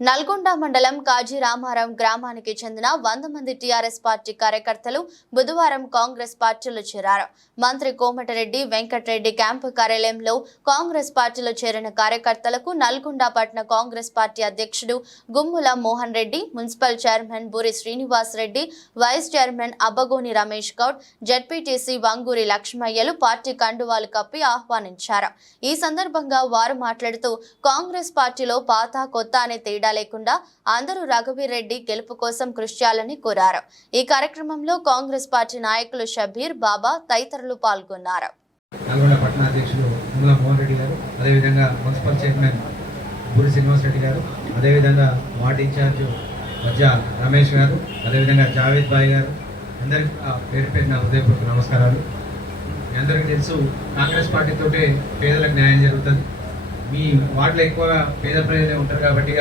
నల్గొండ మండలం కాజీరామారం గ్రామానికి చెందిన వంద మంది టీఆర్ఎస్ పార్టీ కార్యకర్తలు బుధవారం కాంగ్రెస్ పార్టీలో చేరారు. మంత్రి కోమటిరెడ్డి వెంకటరెడ్డి క్యాంపు కార్యాలయంలో కాంగ్రెస్ పార్టీలో చేరిన కార్యకర్తలకు నల్గొండ పట్టణ కాంగ్రెస్ పార్టీ అధ్యక్షుడు Gummula Mohan Reddy municipal chairman Boori Srinivas Reddy vice chairman Abbagoni Ramesh Goud ZPTC Vanguri లక్ష్మయ్యలు party కండువాలు కప్పి ఆహ్వానించారు. ఈ సందర్భంగా వారు మాట్లాడుతూ కాంగ్రెస్ పార్టీలో పాత కొత్త అనే తేడా లేకుండా అందరూ రఘువీర్ రెడ్డి గెలుపు కోసం కృషి చేయాలని కోరారు. ఈ కార్యక్రమంలో కాంగ్రెస్ పార్టీ నాయకులు షబీర్ బాబా తదితరులు పాల్గొన్నారు. నల్గొండ పట్టణ అధ్యక్షులు మోహన్ రెడ్డి గారు అదేవిధంగా మున్సిపల్ చైర్మన్ బూరి శ్రీనివాస్ రెడ్డి గారు అదేవిధంగా వార్డు ఇన్ఛార్జ్ మధ్య రమేష్ గారు అదేవిధంగా జావేద్ బాయ్ గారు. అందరికీ పేరు పేరున హృదయపూర్వక నమస్కారాలు. అందరికీ తెలుసు కాంగ్రెస్ పార్టీతోటే పేదలకు న్యాయం జరుగుతుంది. మీ వార్డులో ఎక్కువగా పేద ప్రజలే ఉంటారు కాబట్టి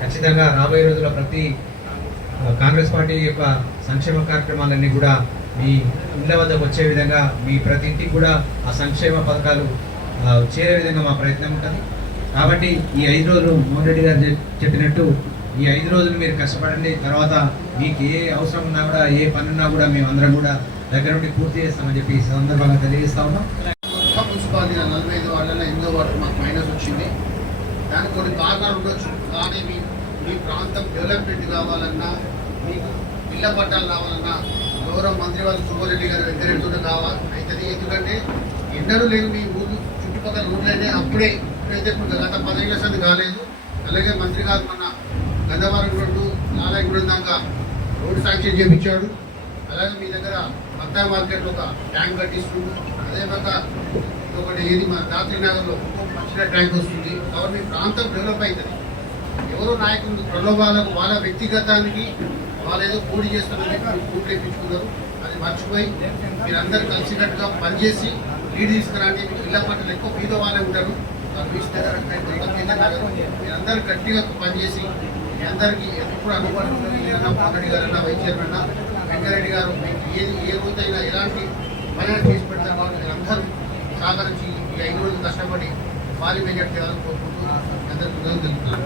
ఖచ్చితంగా రాబోయే రోజుల్లో ప్రతి కాంగ్రెస్ పార్టీ యొక్క సంక్షేమ కార్యక్రమాలన్నీ కూడా మీ ఇళ్ళ వద్దకు వచ్చే విధంగా మీ ప్రతి ఇంటికి కూడా ఆ సంక్షేమ పథకాలు చేరే విధంగా మా ప్రయత్నం ఉంటుంది. కాబట్టి ఈ ఐదు రోజులు మోహన్ రెడ్డి గారు చెప్పినట్టు ఈ ఐదు రోజులు మీరు కష్టపడండి. తర్వాత మీకు ఏ అవసరం ఉన్నా కూడా ఏ పని ఉన్నా కూడా మేము అందరం కూడా దగ్గర నుండి పూర్తి చేస్తామని చెప్పి ఈ సందర్భంగా తెలియజేస్తా ఉన్నాం. మున్సిపాలిటీ నలభై ఐదు వార్డులలో ఎనిమిదో వార్డు మాకు మైనస్ వచ్చింది. దానికి కొన్ని కారణాలు ఉండొచ్చు. కానీ మీ మీ ప్రాంతం డెవలప్మెంట్ కావాలన్నా మీకు ఇళ్ళ పట్టాలు కావాలన్నా గౌరవ మంత్రి వాళ్ళు సుబ్బారెడ్డి గారు వెంకరెడ్డితో కావాలి. అవుతుంది ఎందుకంటే ఎన్నడూ లేని మీ ఊరు చుట్టుపక్కల ఊర్లైతే అప్పుడే ఇప్పుడైతే ఇప్పుడు గత పదహైదు సంది కాలేదు. అలాగే మంత్రి గారు మొన్న గంధవరం రోడ్డు నారాయణగూడెం దాకా రోడ్డు శాంక్షన్ చేయించాడు అలాగే మీ దగ్గర బత్తాయి మార్కెట్లో ఒక ట్యాంక్ కట్టిస్తుంది అదేవిధంగా ఒకటి ఏది మన రాత్రి నగర్లో మంచిగా ట్యాంక్ వస్తుంది. కాబట్టి మీ ప్రాంతం డెవలప్ అవుతుంది. ఎవరో నాయకులు ప్రలోభాలకు వాళ్ళ వ్యక్తిగతానికి వాళ్ళు ఏదో పోటీ చేస్తారని చెప్పి అది మర్చిపోయి మీరందరూ కలిసికట్టుగా పనిచేసి లీడ్ తీసుకురండి మీకు ఇళ్ళ పట్ల ఎక్కువ మీద వాళ్ళే ఉంటారు మీరందరూ గట్టిగా పనిచేసి మీ అందరికీ ఎప్పుడు అందుబాటులో రెడ్డి గారు అన్న వైస్ చైర్మన్ అన్న, వెంకరెడ్డి గారు మీకు ఏది ఏ రోజైనా ఎలాంటి పని చేసి పెడతారు వాళ్ళు మీరందరూ సహకరించి ఈ ఐదు రోజులు కష్టపడి పార్లమెంట్ చేయాలని కోరుకుంటూ మీ అందరికీ కృతజ్ఞతలు తెలుపుతున్నాను